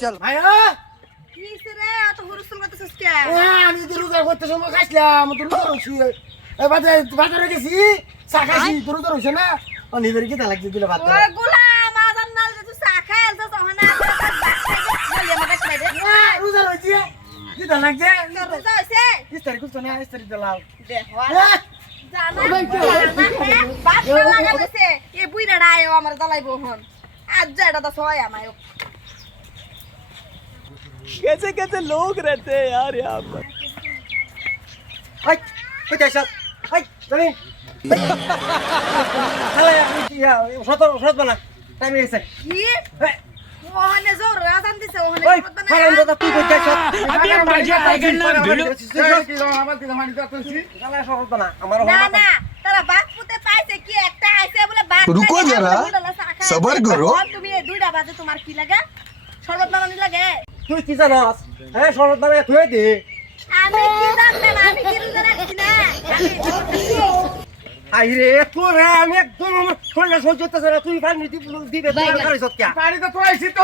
চল ভাইয়া কিসে রে এত হুরুস্তুল করতেছিস কে? আমি তো রোজা করতে সময় খাইছিলাম তো রোজা হচ্ছি বাজারে গেছি চা খাইছি তো রোজা হচ্ছে না নিজের কি তা লাগছে দিলে ভাত ওই গোলাম আজান নাল যে তুই চা খাই আলছস ওখানে বলি আমাকে খাই দে। রোজা হচ্ছে কি তা লাগছে তোর রোজা হইছে? ইস্তারি করছো না ইস্তারি দিলাম দে হওয়া জানা বাদ লাগা দিছে এ বুইড়াটা আয়ো আমার জ্বালাইবো হন আজ যা এটা তো সয় আমায় कैसे कैसे लोग रहते हैं यार यहाँ पर। হাই কই যাইছ হাই জমিন হালা ইয়া সত বানা টাইম হইছে কি ওখানে জোর আজান দিছে ওখানে ওই ফারাম দাদা তুই কই যাইছ अभी हम मजा आएगा ना भिड़ो। গালা সত বানা আমার না না তারা বাপ পুতে পাইছে কি একটা আইছে বলে বাপ রুকো যারা, সবার করো। তুমি এই দুইটা বাজে তোমার কি লাগে শরবত বানানি লাগে তুই কি জানাস হ্যাঁ শরৎ বানা তুই দে আমি কি জানতাম আমি কি রোজা রাখছি না আইরে তোর আমি একদম তোর না সহ্য হচ্ছে না তুই পানি দিবে তুই খালি সত্য পানি তো তোলাইছি তো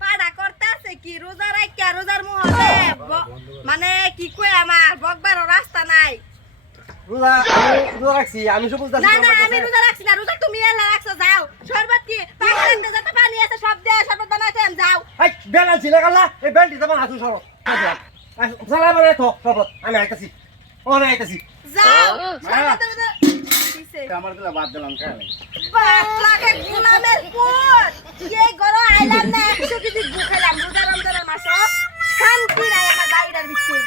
পাড়া করতেছে কি রোজা রাখিয়া রোজার মুহূর্তে মানে কি কই আমার বকবার রাস্তা নাই রোজা রোজা রাখছি আমি সব বুঝতাছি না না আমি রোজা রাখছি না রোজা তুমি এলা রাখছো যাও শরবত কি পাগলাতে যত পানি আছে সব দিয়ে শরবত বানাইতে আমি যাও এই বেলা ছিল গালা এই বেলটি যাবা হাসু শরৎ সালা মানে তো শরৎ আমি আইতাছি ওরে আইতাছি যাও শরবত দিছে আমার দিলা বাদ দিলাম খাই বাপ লাগে গোলামের পুত এই গরো আইলাম না 100 কেজি গু খাইলাম রোজা রমজানের মাস শান্তি নাই আমার বাইরের ভিতরে